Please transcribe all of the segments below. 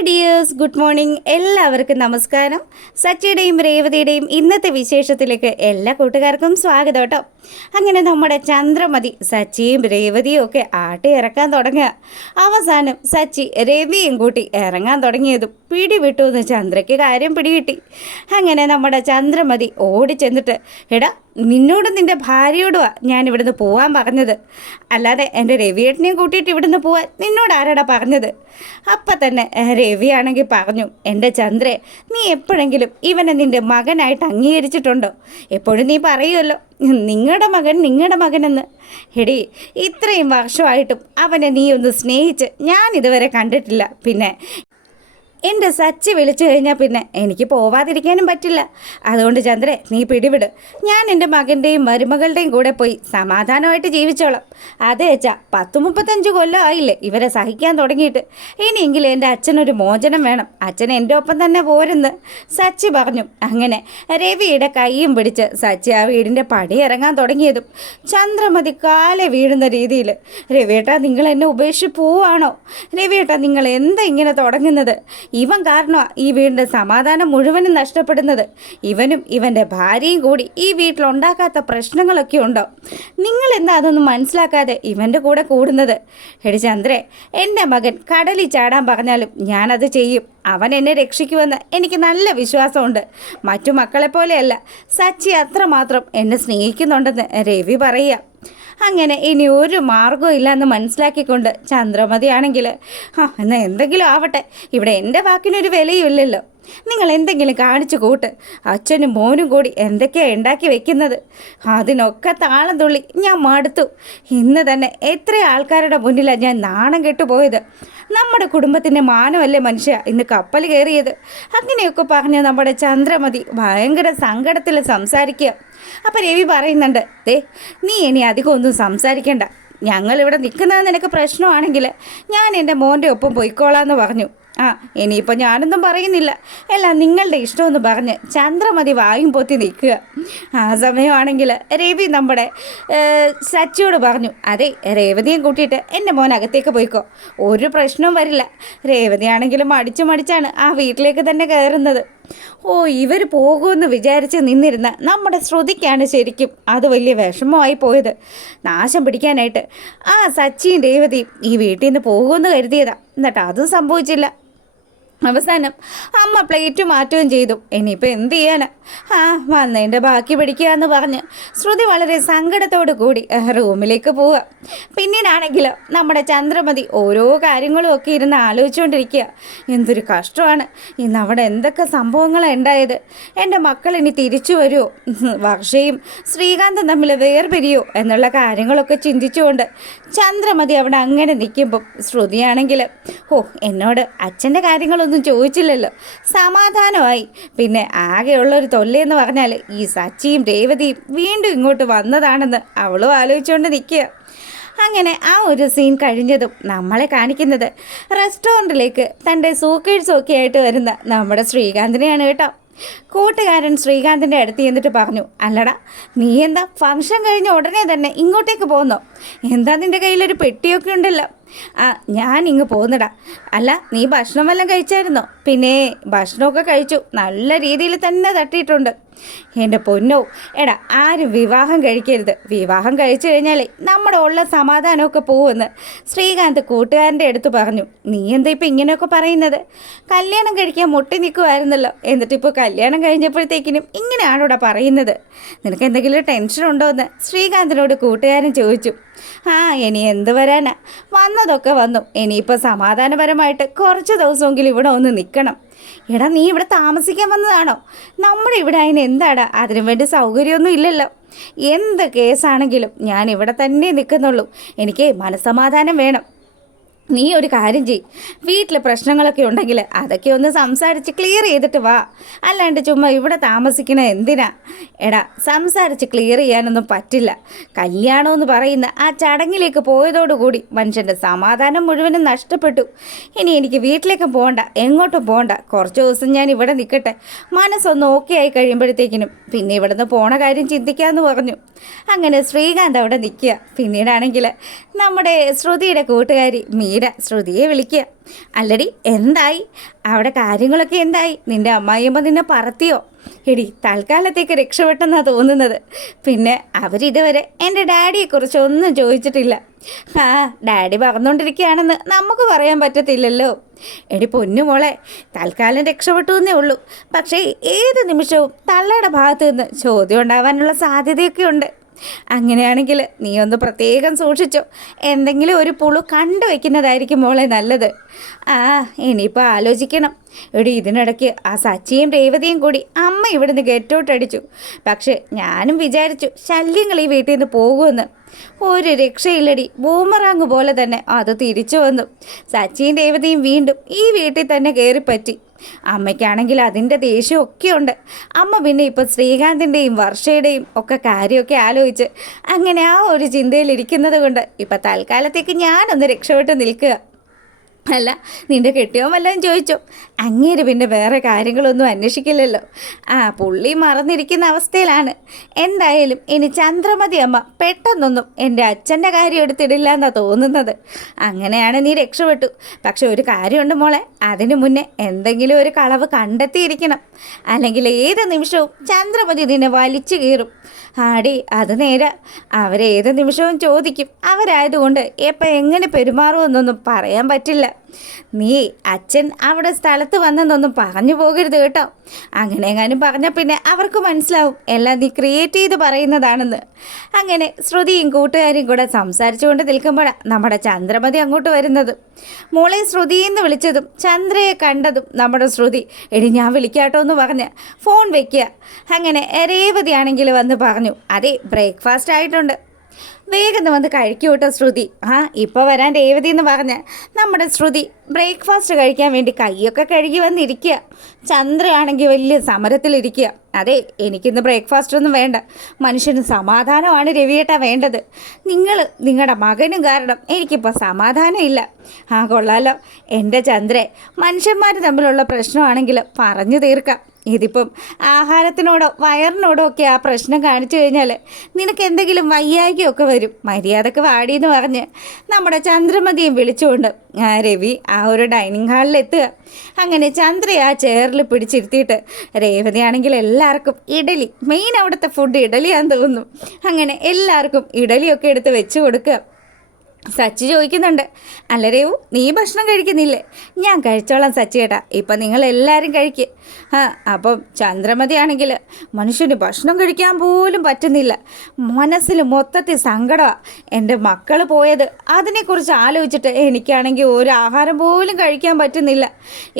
Hi dears, good morning. എല്ലാവർക്കും നമസ്കാരം. സച്ചിയുടെയും രേവതിയുടെയും ഇന്നത്തെ വിശേഷത്തിലേക്ക് എല്ലാ കൂട്ടുകാർക്കും സ്വാഗതം കേട്ടോ. അങ്ങനെ നമ്മുടെ ചന്ദ്രമതി സച്ചിയും രേവതിയും ഒക്കെ ആട്ടി ഇറക്കാൻ തുടങ്ങുക. അവസാനം സച്ചി രവിയും കൂട്ടി ഇറങ്ങാൻ തുടങ്ങിയതും പിടിവിട്ടു എന്ന് ചന്ദ്രയ്ക്ക് കാര്യം പിടികിട്ടി. അങ്ങനെ നമ്മുടെ ചന്ദ്രമതി ഓടി ചെന്നിട്ട്, എടാ നിന്നോട് നിൻ്റെ ഭാര്യയോടുവാ ഞാൻ ഇവിടുന്ന് പോവാൻ പറഞ്ഞത്, അല്ലാതെ എൻ്റെ രവിയേട്ടനെയും കൂട്ടിയിട്ട് ഇവിടുന്ന് പോവാൻ നിന്നോട് ആരാടാ പറഞ്ഞത്? അപ്പം തന്നെ രവിയാണെങ്കിൽ പറഞ്ഞു, എൻ്റെ ചന്ദ്രേ, നീ എപ്പോഴെങ്കിലും ഇവനെ നിൻ്റെ മകനായിട്ട് അംഗീകരിച്ചിട്ടുണ്ടോ? എപ്പോഴും നീ പറയുമല്ലോ നിങ്ങളുടെ മകനെന്ന്. എടി, ഇത്രയും വർഷമായിട്ടും അവനെ നീ ഒന്ന് സ്നേഹിച്ച് ഞാൻ ഇതുവരെ കണ്ടിട്ടില്ല. പിന്നെ എൻ്റെ സച്ചി വിളിച്ചു കഴിഞ്ഞാൽ പിന്നെ എനിക്ക് പോവാതിരിക്കാനും പറ്റില്ല. അതുകൊണ്ട് ചന്ദ്രേ, നീ പിടിവിട്. ഞാൻ എൻ്റെ മകൻ്റെയും മരുമകളുടെയും കൂടെ പോയി സമാധാനമായിട്ട് ജീവിച്ചോളാം. അതേ അച്ഛാ, 10-35 കൊല്ലം ആയില്ലേ ഇവരെ സഹിക്കാൻ തുടങ്ങിയിട്ട്. ഇനിയെങ്കിലും എൻ്റെ അച്ഛനൊരു മോചനം വേണം. അച്ഛൻ എൻ്റെ ഒപ്പം തന്നെ പോരെന്ന് സച്ചി പറഞ്ഞു. അങ്ങനെ രവിയുടെ കൈയും പിടിച്ച് സച്ചി ആ വീടിൻ്റെ പടി ഇറങ്ങാൻ തുടങ്ങിയതും ചന്ദ്രമതി കാലെ വീഴുന്ന രീതിയിൽ, രവിയേട്ടാ നിങ്ങൾ എന്നെ ഉപേക്ഷിച്ച് പോവാണോ? രവിയേട്ടാ നിങ്ങൾ എന്താ ഇങ്ങനെ തുടങ്ങുന്നത്? ഇവൻ കാരണമാണ് ഈ വീടിൻ്റെ സമാധാനം മുഴുവനും നഷ്ടപ്പെടുന്നത്. ഇവനും ഇവൻ്റെ ഭാര്യയും കൂടി ഈ വീട്ടിലുണ്ടാക്കാത്ത പ്രശ്നങ്ങളൊക്കെ ഉണ്ടോ? നിങ്ങളെന്താ അതൊന്നും മനസ്സിലാക്കാതെ ഇവൻ്റെ കൂടെ കൂടുന്നത്? എടി ചന്ദ്രേ, എൻ്റെ മകൻ കടലിൽ ചാടാൻ പറഞ്ഞാലും ഞാനത് ചെയ്യും. അവൻ എന്നെ രക്ഷിക്കുമെന്ന് എനിക്ക് നല്ല വിശ്വാസമുണ്ട്. മറ്റു മക്കളെപ്പോലെയല്ല, സച്ചി അത്രമാത്രം എന്നെ സ്നേഹിക്കുന്നുണ്ടെന്ന് രവി പറയുക. അങ്ങനെ ഇനി ഒരു മാർഗവും ഇല്ലയെന്ന് മനസ്സിലാക്കിക്കൊണ്ട് ചന്ദ്രമതിയാണെങ്കിൽ, എന്നാൽ എന്തെങ്കിലും ആവട്ടെ, ഇവിടെ എൻ്റെ വാക്കിനൊരു വിലയുമില്ലല്ലോ. നിങ്ങൾ എന്തെങ്കിലും കാണിച്ചു കൂട്ട്. അച്ഛനും മോനും കൂടി എന്തൊക്കെയാണ് ഉണ്ടാക്കി വെക്കുന്നത്, അതിനൊക്കെ താളം തുള്ളി ഞാൻ മടുത്തു. ഇന്ന് തന്നെ എത്ര ആൾക്കാരുടെ മുന്നിലാണ് ഞാൻ നാണം കെട്ടുപോയത്. നമ്മുടെ കുടുംബത്തിൻ്റെ മാനമല്ലേ മനുഷ്യ ഇന്ന് കപ്പൽ കയറിയത്. അങ്ങനെയൊക്കെ പറഞ്ഞ് നമ്മുടെ ചന്ദ്രമതി ഭയങ്കര സങ്കടത്തിൽ സംസാരിക്കുക. അപ്പം രവി പറയുന്നുണ്ട്, നീ ഇനി അധികം ഒന്നും സംസാരിക്കണ്ട. ഞങ്ങളിവിടെ നിൽക്കുന്നത് നിനക്ക് പ്രശ്നമാണെങ്കിൽ ഞാൻ എൻ്റെ മോൻ്റെ ഒപ്പം പൊയ്ക്കോളാമെന്ന് പറഞ്ഞു. ഇനിയിപ്പോൾ ഞാനൊന്നും പറയുന്നില്ല, എല്ലാം നിങ്ങളുടെ ഇഷ്ടമെന്ന് പറഞ്ഞ് ചന്ദ്രമതി വായും പൊത്തി നിൽക്കുക. ആ സമയമാണെങ്കിൽ രവി നമ്മുടെ സച്ചിയോട് പറഞ്ഞു, അതെ രേവതിയും കൂട്ടിയിട്ട് എൻ്റെ മോൻ അകത്തേക്ക് പോയിക്കോ, ഒരു പ്രശ്നവും വരില്ല. രേവതിയാണെങ്കിലും മടിച്ചാണ് ആ വീട്ടിലേക്ക് തന്നെ കയറുന്നത്. ഇവർ പോകുമെന്ന് വിചാരിച്ച് നിന്നിരുന്ന നമ്മുടെ ശ്രുതിക്കാണ് ശരിക്കും അത് വലിയ വിഷമമായി പോയത്. നാശം പിടിക്കാനായിട്ട് ആ സച്ചിയും രേവതിയും ഈ വീട്ടിൽ നിന്ന് പോകുമെന്ന് കരുതിയതാ, എന്നിട്ട് അതും സംഭവിച്ചില്ല. അവസാനം അമ്മ പ്ലേറ്റ് മാറ്റുകയും ചെയ്തു. ഇനിയിപ്പോൾ എന്ത് ചെയ്യാനാ? വന്നതിൻ്റെ ബാക്കി പിടിക്കുക എന്ന് പറഞ്ഞ് ശ്രുതി വളരെ സങ്കടത്തോടു കൂടി റൂമിലേക്ക് പോവുക. പിന്നീടാണെങ്കിലോ നമ്മുടെ ചന്ദ്രമതി ഓരോ കാര്യങ്ങളും ഒക്കെ ഇരുന്ന് ആലോചിച്ചുകൊണ്ടിരിക്കുക. എന്തൊരു കഷ്ടമാണ്, ഇന്ന് അവിടെ എന്തൊക്കെ സംഭവങ്ങളാണ് ഉണ്ടായത്. എൻ്റെ മക്കൾ ഇനി തിരിച്ചു വരുമോ, വർഷയും ശ്രീകാന്തും തമ്മിൽ വേർപിരിയോ എന്നുള്ള കാര്യങ്ങളൊക്കെ ചിന്തിച്ചുകൊണ്ട് ചന്ദ്രമതി അവിടെ അങ്ങനെ നിൽക്കുമ്പം ശ്രുതിയാണെങ്കിൽ, എന്നോട് അച്ഛൻ്റെ കാര്യങ്ങളൊന്നും ചോദിച്ചില്ലല്ലോ, സമാധാനമായി. പിന്നെ ആകെയുള്ളൊരു തൊല്ലയെന്ന് പറഞ്ഞാൽ ഈ സച്ചിയും രേവതിയും വീണ്ടും ഇങ്ങോട്ട് വന്നതാണെന്ന് അവളും ആലോചിച്ചുകൊണ്ട് നിൽക്കുക. അങ്ങനെ ആ ഒരു സീൻ കഴിഞ്ഞതും നമ്മളെ കാണിക്കുന്നത് റെസ്റ്റോറൻറ്റിലേക്ക് തൻ്റെ സൂക്കേഴ്സൊക്കെ ആയിട്ട് വരുന്ന നമ്മുടെ ശ്രീകാന്തിനെയാണ് കേട്ടോ. കൂട്ടുകാരൻ ശ്രീകാന്തിൻ്റെ അടുത്ത് ചെന്നിട്ട് പറഞ്ഞു, അല്ലടാ നീ എന്താ ഫംഗ്ഷൻ കഴിഞ്ഞ ഉടനെ തന്നെ ഇങ്ങോട്ടേക്ക് പോകുന്നോ? എന്താ നിൻ്റെ കയ്യിലൊരു പെട്ടിയൊക്കെ ഉണ്ടല്ലോ. ഞാൻ ഇങ്ങ് പോകുന്നടാ. അല്ല നീ ഭക്ഷണം വല്ലതും കഴിച്ചായിരുന്നോ? പിന്നെ ഭക്ഷണമൊക്കെ കഴിച്ചു, നല്ല രീതിയിൽ തന്നെ തട്ടിയിട്ടുണ്ട്. എൻ്റെ പൊന്നോ, എടാ ആരും വിവാഹം കഴിക്കരുത്. വിവാഹം കഴിച്ചു കഴിഞ്ഞാലേ നമ്മുടെ ഉള്ള സമാധാനമൊക്കെ പോകുമെന്ന് ശ്രീകാന്ത് കൂട്ടുകാരൻ്റെ അടുത്ത് പറഞ്ഞു. നീ എന്താ ഇപ്പം ഇങ്ങനെയൊക്കെ പറയുന്നത്? കല്യാണം കഴിക്കാൻ മുട്ടി നിൽക്കുമായിരുന്നല്ലോ, എന്നിട്ടിപ്പോൾ കല്യാണം കഴിഞ്ഞപ്പോഴത്തേക്കിനും ഇങ്ങനെയാണോടാ പറയുന്നത്? നിനക്ക് എന്തെങ്കിലും ടെൻഷൻ ഉണ്ടോ എന്ന് ശ്രീകാന്തിനോട് കൂട്ടുകാരൻ ചോദിച്ചു. ഇനി എന്ത് വരാനാ, വന്നതൊക്കെ വന്നു. ഇനിയിപ്പോൾ സമാധാനപരമായിട്ട് കുറച്ച് ദിവസമെങ്കിലും ഇവിടെ ഒന്ന് നിൽക്കണം. എടാ നീ ഇവിടെ താമസിക്കാൻ വന്നതാണോ? നമ്മുടെ ഇവിടെ അതിന് എന്താടാ, അതിനു വേണ്ടി സൗകര്യമൊന്നും ഇല്ലല്ലോ. എന്ത് കേസാണെങ്കിലും ഞാൻ ഇവിടെ തന്നെ നിൽക്കുന്നുള്ളൂ. എനിക്ക് മനസ്സമാധാനം വേണം. നീ ഒരു കാര്യം ചെയ്യ്, വീട്ടിൽ പ്രശ്നങ്ങളൊക്കെ ഉണ്ടെങ്കിൽ അതൊക്കെ ഒന്ന് സംസാരിച്ച് ക്ലിയർ ചെയ്തിട്ട് വാ. അല്ലാണ്ട് ചുമ്മാ ഇവിടെ താമസിക്കണ എന്തിനാ? എടാ സംസാരിച്ച് ക്ലിയർ ചെയ്യാനൊന്നും പറ്റില്ല. കല്യാണമെന്ന് പറയുന്ന ആ ചടങ്ങിലേക്ക് പോയതോടുകൂടി മനുഷ്യൻ്റെ സമാധാനം മുഴുവനും നഷ്ടപ്പെട്ടു. ഇനി എനിക്ക് വീട്ടിലേക്ക് പോകണ്ട, എങ്ങോട്ടും പോകണ്ട. കുറച്ച് ദിവസം ഞാൻ ഇവിടെ നിൽക്കട്ടെ, മനസ്സൊന്ന് ഓക്കെ ആയി കഴിയുമ്പോഴത്തേക്കിനും പിന്നെ ഇവിടെ നിന്ന് പോണ കാര്യം ചിന്തിക്കാമെന്ന് പറഞ്ഞു. അങ്ങനെ ശ്രീകാന്ത് അവിടെ നിൽക്കുക. പിന്നീടാണെങ്കിൽ നമ്മുടെ ശ്രുതിയുടെ കൂട്ടുകാരി മീര മീര ശ്രുതിയെ വിളിക്കുക. അല്ലടി, എന്തായി അവിടെ കാര്യങ്ങളൊക്കെ? എന്തായി? നിൻ്റെ അമ്മായിയമ്മ നിന്നെ പറത്തിയോ? എടി, തൽക്കാലത്തേക്ക് രക്ഷപ്പെട്ടെന്നാണ് തോന്നുന്നത്. പിന്നെ അവരിതുവരെ എൻ്റെ ഡാഡിയെക്കുറിച്ച് ഒന്നും ചോദിച്ചിട്ടില്ല. ആ, ഡാഡി പറഞ്ഞുകൊണ്ടിരിക്കുകയാണെന്ന് നമുക്ക് പറയാൻ പറ്റത്തില്ലല്ലോ. എടി പൊന്നുമോളെ, തൽക്കാലം രക്ഷപ്പെട്ടു എന്നേ ഉള്ളൂ. പക്ഷേ ഏത് നിമിഷവും തള്ളയുടെ ഭാഗത്ത് നിന്ന് ചോദ്യം ഉണ്ടാവാനുള്ള സാധ്യതയൊക്കെ ഉണ്ട്. അങ്ങനെയാണെങ്കിൽ നീ ഒന്ന് പ്രത്യേകം സൂക്ഷിച്ചോ. എന്തെങ്കിലും ഒരു പുളു കണ്ടു വയ്ക്കുന്നതായിരിക്കും മോളെ നല്ലത്. ആ, ഇനിയിപ്പോൾ ആലോചിക്കണം. എടി, ഇതിനിടയ്ക്ക് ആ സച്ചിയും രേവതിയും കൂടി അമ്മ ഇവിടുന്ന് ഗെറ്റ് ഔട്ട് അടിച്ചു. പക്ഷെ ഞാനും വിചാരിച്ചു ശല്യങ്ങൾ ഈ വീട്ടിൽ നിന്ന് പോകുമെന്ന്. ഒരു രക്ഷയില്ലടി, ബൂമറാങ് പോലെ തന്നെ അത് തിരിച്ചു വന്നു. സച്ചിയും രേവതിയും വീണ്ടും ഈ വീട്ടിൽ തന്നെ കയറിപ്പറ്റി. അമ്മയ്ക്കാണെങ്കിൽ അതിൻ്റെ ദേഷ്യമൊക്കെ ഉണ്ട്. അമ്മ പിന്നെ ഇപ്പോൾ ശ്രീകാന്തിൻ്റെയും വർഷയുടെയും ഒക്കെ കാര്യമൊക്കെ ആലോചിച്ച് അങ്ങനെ ആ ഒരു ചിന്തയിലിരിക്കുന്നത് കൊണ്ട് ഇപ്പം തൽക്കാലത്തേക്ക് ഞാനൊന്ന് രക്ഷപ്പെട്ട് നിൽക്കുക. അല്ല, നിൻ്റെ കെട്ടിയോ വല്ലതും ചോദിച്ചോ? അങ്ങേര് പിന്നെ വേറെ കാര്യങ്ങളൊന്നും അന്വേഷിക്കില്ലല്ലോ. ആ, പുള്ളി മറന്നിരിക്കുന്ന അവസ്ഥയിലാണ്. എന്തായാലും ഇനി ചന്ദ്രമതി അമ്മ പെട്ടെന്നൊന്നും എൻ്റെ അച്ഛൻ്റെ കാര്യം എടുത്തിടില്ല എന്നാണ് തോന്നുന്നത്. അങ്ങനെയാണ് നീ രക്ഷപ്പെട്ടു. പക്ഷെ ഒരു കാര്യമുണ്ട് മോളെ, അതിനു മുന്നേ എന്തെങ്കിലും ഒരു കളവ് കണ്ടെത്തിയിരിക്കണം. അല്ലെങ്കിൽ ഏത് നിമിഷവും ചന്ദ്രമതി നിന്നെ വലിച്ചു കീറും. ആടി, അത് നേരെ. അവരേത് നിമിഷവും ചോദിക്കും. അവരായതുകൊണ്ട് എപ്പോൾ എങ്ങനെ പെരുമാറുമെന്നൊന്നും പറയാൻ പറ്റില്ല. നീ അച്ഛൻ അവിടെ സ്ഥലത്ത് വന്നെന്നൊന്നും പറഞ്ഞു പോകരുത് കേട്ടോ. അങ്ങനെ എങ്ങാനും പറഞ്ഞാൽ പിന്നെ അവർക്ക് മനസ്സിലാവും എല്ലാം നീ ക്രിയേറ്റ് ചെയ്ത് പറയുന്നതാണെന്ന്. അങ്ങനെ ശ്രുതിയും കൂട്ടുകാരും കൂടെ സംസാരിച്ചുകൊണ്ട് നിൽക്കുമ്പോഴാണ് നമ്മുടെ ചന്ദ്രമതി അങ്ങോട്ട് വരുന്നത്. മോളെ ശ്രുതി എന്ന് വിളിച്ചതും ചന്ദ്രയെ കണ്ടതും നമ്മുടെ ശ്രുതി, എടി ഞാൻ വിളിക്കാട്ടോ എന്ന് പറഞ്ഞ് ഫോൺ വെക്കുക. അങ്ങനെ രേവതിയാണെങ്കിൽ വന്ന് പറഞ്ഞു, അതെ ബ്രേക്ക്ഫാസ്റ്റ് ആയിട്ടുണ്ട്, വേഗം വന്ന് കഴിക്കൂ കേട്ടോ ശ്രുതി. ആ, ഇപ്പോൾ വരാൻ രേവതി എന്ന് പറഞ്ഞ് നമ്മുടെ ശ്രുതി ബ്രേക്ക്ഫാസ്റ്റ് കഴിക്കാൻ വേണ്ടി കൈയൊക്കെ കഴുകി വന്നിരിക്കുക. ചന്ദ്രയാണെങ്കിൽ വലിയ സമരത്തിലിരിക്കുക. അതെ, എനിക്കിന്ന് ബ്രേക്ക്ഫാസ്റ്റ് ഒന്നും വേണ്ട. മനുഷ്യന് സമാധാനമാണ് രവിയേട്ടാ വേണ്ടത്. നിങ്ങളുടെ മകനും കാരണം എനിക്കിപ്പോൾ സമാധാനം ഇല്ല. ആ, കൊള്ളാലോ എൻ്റെ ചന്ദ്രേ. മനുഷ്യന്മാർ തമ്മിലുള്ള പ്രശ്നമാണെങ്കിൽ പറഞ്ഞു തീർക്കാം. ഇതിപ്പം ആഹാരത്തിനോടോ വയറിനോടോ ഒക്കെ ആ പ്രശ്നം കാണിച്ചു കഴിഞ്ഞാൽ നിനക്ക് എന്തെങ്കിലും വയ്യായ്കയൊക്കെ വരും. മര്യാദക്ക് വാടിയെന്ന് പറഞ്ഞ് നമ്മുടെ ചന്ദ്രമതിയും വിളിച്ചുകൊണ്ട് രവി ആ ഒരു ഡൈനിങ് ഹാളിലെത്തുക. അങ്ങനെ ചന്ദ്രയെ ആ ചെയറിൽ പിടിച്ചിരുത്തിയിട്ട് രേവതിയാണെങ്കിൽ എല്ലാവർക്കും ഇഡലി, മെയിൻ അവിടുത്തെ ഫുഡ് ഇഡലിയാന്ന് തോന്നുന്നു. അങ്ങനെ എല്ലാവർക്കും ഇഡലിയൊക്കെ എടുത്ത് വെച്ച് കൊടുക്കുക. സച്ചി ചോദിക്കുന്നുണ്ട്, അല്ല രേവു, നീ ഭക്ഷണം കഴിക്കുന്നില്ലേ? ഞാൻ കഴിച്ചോളാം സച്ചി ചേട്ടാ, ഇപ്പം നിങ്ങളെല്ലാവരും കഴിക്കുക. അപ്പം ചന്ദ്രമതി ആണെങ്കിൽ മനുഷ്യന് ഭക്ഷണം കഴിക്കാൻ പോലും പറ്റുന്നില്ല. മനസ്സിൽ മൊത്തത്തിൽ സങ്കടമാണ്. എൻ്റെ മക്കൾ പോയത് അതിനെക്കുറിച്ച് ആലോചിച്ചിട്ട് എനിക്കാണെങ്കിൽ ഒരു ആഹാരം പോലും കഴിക്കാൻ പറ്റുന്നില്ല.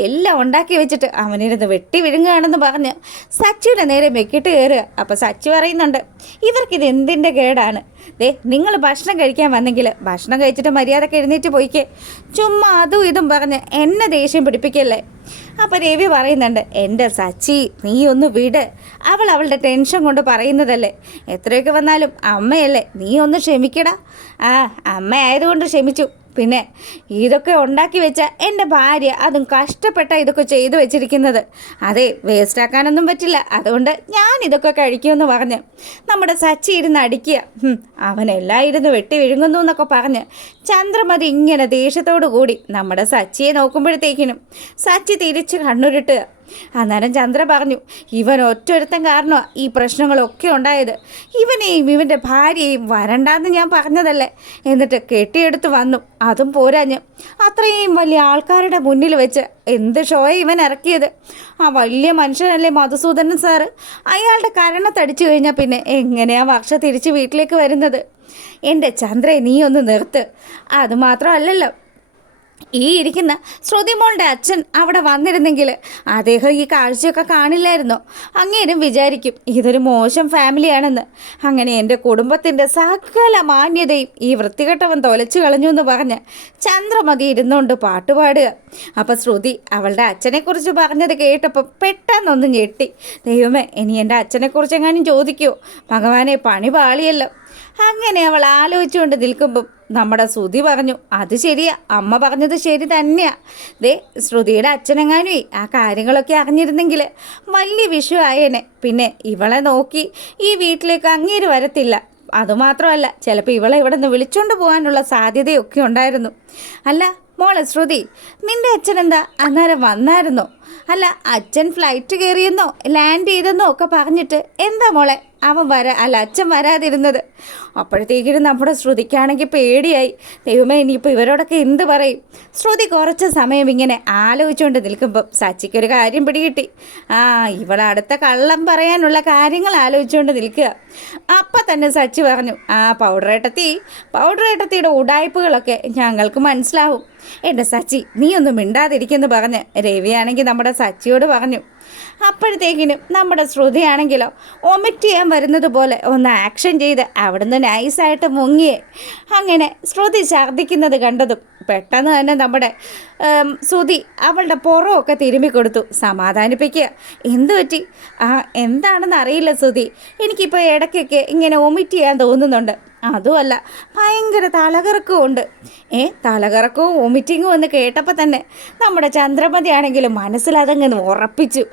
എല്ലാം ഉണ്ടാക്കി വെച്ചിട്ട് അവനിരുന്ന് വെട്ടി വിഴുങ്ങുകയാണെന്ന് പറഞ്ഞ് സച്ചിയുടെ നേരെ മെക്കിട്ട് കയറുക. അപ്പോൾ സച്ചി പറയുന്നുണ്ട്, ഇവർക്കിത് എന്തിൻ്റെ കേടാണ്? നിങ്ങൾ ഭക്ഷണം കഴിക്കാൻ വന്നെങ്കിൽ ഭക്ഷണം കഴിച്ചിട്ട് മര്യാദക്ക് എഴുന്നേറ്റ് പോയിക്കേ. ചുമ്മാ അതും ഇതും പറഞ്ഞ് എന്നെ ദേഷ്യം പിടിപ്പിക്കല്ലേ. അപ്പോൾ രവി പറയുന്നുണ്ട്, എൻ്റെ സച്ചി നീ ഒന്ന് വിട്, അവളുടെ ടെൻഷൻ കൊണ്ട് പറയുന്നതല്ലേ. എത്രയൊക്കെ വന്നാലും അമ്മയല്ലേ, നീ ഒന്ന് ക്ഷമിക്കടാ. ആ, അമ്മ ആയതുകൊണ്ട് ക്ഷമിച്ചു. പിന്നെ ഇതൊക്കെ ഉണ്ടാക്കി വെച്ച എൻ്റെ ഭാര്യ അതും കഷ്ടപ്പെട്ട ഇതൊക്കെ ചെയ്തു വെച്ചിരിക്കുന്നത്. അതെ, വേസ്റ്റാക്കാനൊന്നും പറ്റില്ല. അതുകൊണ്ട് ഞാൻ ഇതൊക്കെ കഴിക്കുമെന്ന് പറഞ്ഞ് നമ്മുടെ സച്ചി ഇരുന്ന് അടിക്കുക. അവനെല്ലാം ഇരുന്ന് വെട്ടി വിഴുങ്ങുന്നു എന്നൊക്കെ പറഞ്ഞ് ചന്ദ്രമതി ഇങ്ങനെ ദേഷ്യത്തോടു കൂടി നമ്മുടെ സച്ചിയെ നോക്കുമ്പോഴത്തേക്കിനും സച്ചി തിരിച്ച് കണ്ണുരുട്ടുക. അന്നേരം ചന്ദ്ര പറഞ്ഞു, ഇവൻ ഒറ്റൊരുത്തൻ കാരണമാണ് ഈ പ്രശ്നങ്ങളൊക്കെ ഉണ്ടായത്. ഇവനെയും ഇവൻ്റെ ഭാര്യയെയും വരണ്ടാന്ന് ഞാൻ പറഞ്ഞതല്ലേ, എന്നിട്ട് കെട്ടിയെടുത്ത് വന്നു. അതും പോരാഞ്ഞ് അത്രയും വലിയ ആൾക്കാരുടെ മുന്നിൽ വെച്ച് എന്ത് ഷോയെ ഇവൻ ഇറക്കിയത്. ആ വലിയ മനുഷ്യനല്ലേ മധുസൂദനൻ സാറ്, അയാളുടെ കരണത്തടിച്ചു കഴിഞ്ഞാൽ പിന്നെ എങ്ങനെയാ വർഷ തിരിച്ച് വീട്ടിലേക്ക് വരുന്നത്? എൻ്റെ ചന്ദ്രയെ നീ ഒന്ന് നിർത്ത്. അതുമാത്രമല്ലല്ലോ, ഈ ഇരിക്കുന്ന ശ്രുതിമോളുടെ അച്ഛൻ അവിടെ വന്നിരുന്നെങ്കിൽ അദ്ദേഹം ഈ കാഴ്ചയൊക്കെ കാണില്ലായിരുന്നോ? അങ്ങേരും വിചാരിക്കും ഇതൊരു മോശം ഫാമിലിയാണെന്ന്. അങ്ങനെ എൻ്റെ കുടുംബത്തിൻ്റെ സകല മാന്യതയും ഈ വൃത്തികെട്ടവൻ തൊലച്ചു കളഞ്ഞു എന്ന് പറഞ്ഞ് ചന്ദ്രമതി ഇരുന്നുകൊണ്ട് പാട്ടുപാടുക. അപ്പോൾ ശ്രുതി അവളുടെ അച്ഛനെക്കുറിച്ച് പറഞ്ഞത് കേട്ടപ്പോൾ പെട്ടെന്നൊന്ന് ഞെട്ടി. ദൈവമേ, ഇനി എൻ്റെ അച്ഛനെക്കുറിച്ച് എങ്ങാനും ചോദിക്കുമോ? ഭഗവാനെ, പണി പാളിയല്ലോ. അങ്ങനെ അവൾ ആലോചിച്ചുകൊണ്ട് നിൽക്കുമ്പം നമ്മുടെ ശ്രുതി പറഞ്ഞു, അത് ശരിയാ, അമ്മ പറഞ്ഞത് ശരി തന്നെയാ. ശ്രുതിയുടെ അച്ഛനെങ്ങാനും ആ കാര്യങ്ങളൊക്കെ അറിഞ്ഞിരുന്നെങ്കിൽ വലിയ വിഷയമായേനെ. പിന്നെ ഇവളെ നോക്കി ഈ വീട്ടിലേക്ക് അങ്ങേര് വരത്തില്ല. അതുമാത്രമല്ല, ചിലപ്പോൾ ഇവളെ ഇവിടെ നിന്ന് വിളിച്ചുകൊണ്ട് പോകാനുള്ള സാധ്യതയൊക്കെ ഉണ്ടായിരുന്നു. അല്ല, മോളെ ശ്രുതി, നിന്റെ അച്ഛൻ എന്താ അന്നേരം വന്നായിരുന്നോ? അല്ല, അച്ഛൻ ഫ്ലൈറ്റ് കയറിയെന്നോ ലാൻഡ് ചെയ്തെന്നോ ഒക്കെ പറഞ്ഞിട്ട് എന്താ മോളെ അച്ഛൻ വരാതിരുന്നത്? അപ്പോഴത്തേക്കിനും നമ്മുടെ ശ്രുതിക്കാണെങ്കിൽ പേടിയായി. ദൈവമേ, ഇനിയിപ്പോൾ ഇവരോടൊക്കെ എന്ത് പറയും? ശ്രുതി കുറച്ച് സമയം ഇങ്ങനെ ആലോചിച്ചുകൊണ്ട് നിൽക്കുമ്പം സച്ചിക്കൊരു കാര്യം പിടികിട്ടി. ഇവളടുത്ത കള്ളം പറയാനുള്ള കാര്യങ്ങൾ ആലോചിച്ചുകൊണ്ട് നിൽക്കുക. അപ്പം തന്നെ സച്ചി പറഞ്ഞു, പൗഡറേട്ടത്തിയുടെ ഉടായ്പകളൊക്കെ ഞങ്ങൾക്ക് മനസ്സിലാവും. എൻ്റെ സച്ചി, നീ ഒന്നും മിണ്ടാതിരിക്കുമെന്ന് പറഞ്ഞ് രവിയാണെങ്കിൽ നമ്മുടെ സച്ചിയോട് പറഞ്ഞു. അപ്പോഴത്തേക്കിനും നമ്മുടെ ശ്രുതിയാണെങ്കിലോ ഒമിറ്റ് ചെയ്യാൻ വരുന്നത് പോലെ ഒന്ന് ആക്ഷൻ ചെയ്ത് അവിടുന്ന് നൈസായിട്ട് മുങ്ങിയേ. അങ്ങനെ ശ്രുതി ഛർദ്ദിക്കുന്നത് കണ്ടതും പെട്ടെന്ന് തന്നെ നമ്മുടെ ശ്രുതി അവളുടെ പുറമൊക്കെ തിരുമ്മിക്കൊടുത്തു, സമാധാനിപ്പിക്കുക. എന്തു പറ്റി? എന്താണെന്ന് അറിയില്ല ശ്രുതി, എനിക്കിപ്പോൾ ഇടയ്ക്കൊക്കെ ഇങ്ങനെ ഒമിറ്റ് ചെയ്യാൻ തോന്നുന്നുണ്ട്. അതുമല്ല, ഭയങ്കര തലകറക്കവും ഉണ്ട്. തലകറക്കവും വൊമിറ്റിങ്ങും എന്ന് കേട്ടപ്പോൾ തന്നെ നമ്മുടെ ചന്ദ്രമതി ആണെങ്കിലും മനസ്സിലതങ്ങ് ഉറപ്പിച്ചു.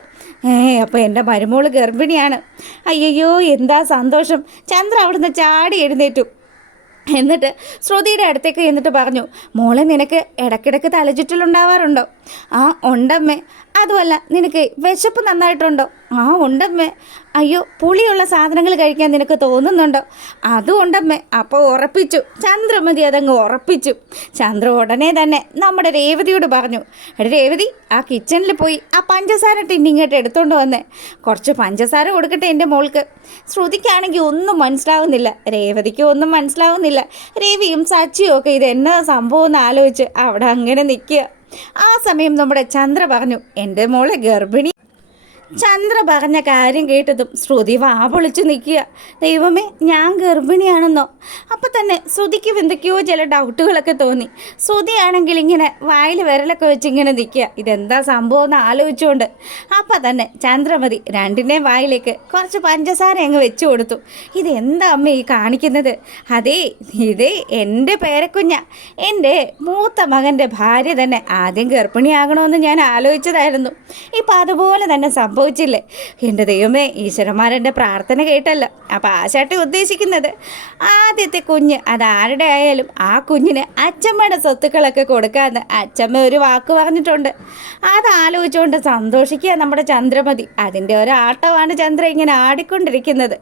അപ്പോൾ എൻ്റെ മരുമോള് ഗർഭിണിയാണ്. അയ്യോ, എന്താ സന്തോഷം! ചന്ദ്ര അവിടുന്ന് ചാടി എഴുന്നേറ്റു. എന്നിട്ട് ശ്രുതിയുടെ അടുത്തേക്ക് എന്നിട്ട് പറഞ്ഞു, മോളെ, നിനക്ക് ഇടയ്ക്കിടയ്ക്ക് തലചുറ്റലുണ്ടാവാറുണ്ടോ? ഉണ്ടമ്മേ. അതുമല്ല, നിനക്ക് വിശപ്പ് നന്നായിട്ടുണ്ടോ? ഉണ്ടമ്മേ. അയ്യോ, പുളിയുള്ള സാധനങ്ങൾ കഴിക്കാൻ നിനക്ക് തോന്നുന്നുണ്ടോ? അതും ഉണ്ടമ്മേ. അപ്പോൾ ഉറപ്പിച്ചു, ചന്ദ്രമതി അതങ്ങ് ഉറപ്പിച്ചു. ചന്ദ്ര ഉടനെ തന്നെ നമ്മുടെ രേവതിയോട് പറഞ്ഞു, രേവതി, ആ കിച്ചണിൽ പോയി ആ പഞ്ചസാര ടിന്നിങ്ങോട്ട് എടുത്തുകൊണ്ട് വന്നേ. കുറച്ച് പഞ്ചസാര കൊടുക്കട്ടെ എൻ്റെ മോൾക്ക്. ശ്രുതിക്കാണെങ്കിൽ ഒന്നും മനസ്സിലാവുന്നില്ല, രേവതിക്കും ഒന്നും മനസ്സിലാവുന്നില്ല. രവിയും സച്ചിയും ഒക്കെ ഇത് എന്നാ സംഭവം എന്ന് ആലോചിച്ച് അവിടെ അങ്ങനെ നിൽക്കുക. ആ സമയം നമ്മുടെ ചന്ദ്ര പറഞ്ഞു, എൻ്റെ മോളെ ഗർഭിണി. ചന്ദ്ര പറഞ്ഞ കാര്യം കേട്ടതും ശ്രുതി പൊളിച്ചു നിൽക്കുക. ദൈവമേ, ഞാൻ ഗർഭിണിയാണെന്നോ? അപ്പം തന്നെ ശ്രുതിക്ക് എന്തൊക്കെയോ ചില ഡൗട്ടുകളൊക്കെ തോന്നി. ശ്രുതിയാണെങ്കിൽ ഇങ്ങനെ വായിൽ വിരലൊക്കെ വെച്ച് ഇങ്ങനെ നിൽക്കുക, ഇതെന്താ സംഭവം എന്ന് ആലോചിച്ചുകൊണ്ട്. അപ്പം തന്നെ ചന്ദ്രമതി രണ്ടിൻ്റെയും വായിലേക്ക് കുറച്ച് പഞ്ചസാര അങ്ങ് വെച്ചു കൊടുത്തു. ഇതെന്താ അമ്മ ഈ കാണിക്കുന്നത്? ഇതേ എൻ്റെ പേരക്കുഞ്ഞ, എൻ്റെ മൂത്ത മകൻ്റെ ഭാര്യ തന്നെ ആദ്യം ഗർഭിണിയാകണമെന്ന് ഞാൻ ആലോചിച്ചതായിരുന്നു. ഇപ്പം അതുപോലെ തന്നെ സംഭവിച്ചില്ലേ? എൻ്റെ ദൈവമേ, ഈശ്വരന്മാരെൻ്റെ പ്രാർത്ഥന കേട്ടല്ലോ. അപ്പോൾ ആശാട്ടി ഉദ്ദേശിക്കുന്നത് ആദ്യത്തെ കുഞ്ഞ് അതാരുടെ ആയാലും ആ കുഞ്ഞിന് അച്ഛമ്മയുടെ സ്വത്തുക്കളൊക്കെ കൊടുക്കാമെന്ന് അച്ഛമ്മ ഒരു വാക്ക് പറഞ്ഞിട്ടുണ്ട്. അതാലോചിച്ചുകൊണ്ട് സന്തോഷിക്കുക നമ്മുടെ ചന്ദ്രമതി. അതിൻ്റെ ഒരാട്ടമാണ് ചന്ദ്ര ഇങ്ങനെ ആടിക്കൊണ്ടിരിക്കുന്നത്.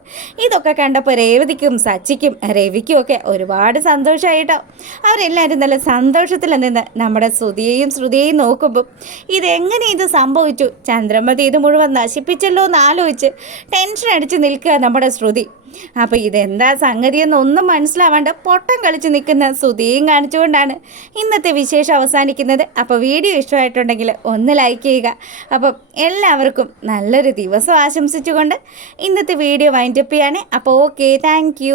ഇതൊക്കെ കണ്ടപ്പോൾ രേവതിക്കും സച്ചിക്കും രവിക്കും ഒക്കെ ഒരുപാട് സന്തോഷമായിട്ടോ. അവരെല്ലാവരും നല്ല സന്തോഷത്തിൽ നിന്ന് നമ്മുടെ ശ്രുതിയെയും നോക്കുമ്പം ഇതെങ്ങനെ ഇത് സംഭവിച്ചു, ചന്ദ്രമതി ഇത് മുഴുവൻ നശിപ്പിച്ചല്ലോ എന്ന് ആലോചിച്ച് ടെൻഷൻ അടിച്ച് നിൽക്കുക നമ്മുടെ ശ്രുതി. അപ്പോൾ ഇതെന്താ സംഗതിയെന്നൊന്നും മനസ്സിലാവാണ്ട് പൊട്ടം കളിച്ച് നിൽക്കുന്ന ശ്രുതിയും കാണിച്ചുകൊണ്ടാണ് ഇന്നത്തെ വിശേഷം അവസാനിക്കുന്നത്. അപ്പോൾ വീഡിയോ ഇഷ്ടമായിട്ടുണ്ടെങ്കിൽ ഒന്ന് ലൈക്ക് ചെയ്യുക. അപ്പം എല്ലാവർക്കും നല്ലൊരു ദിവസം ആശംസിച്ചുകൊണ്ട് ഇന്നത്തെ വീഡിയോ വൈൻഡപ്പ് ചെയ്യാണ്. അപ്പോൾ ഓക്കെ, താങ്ക്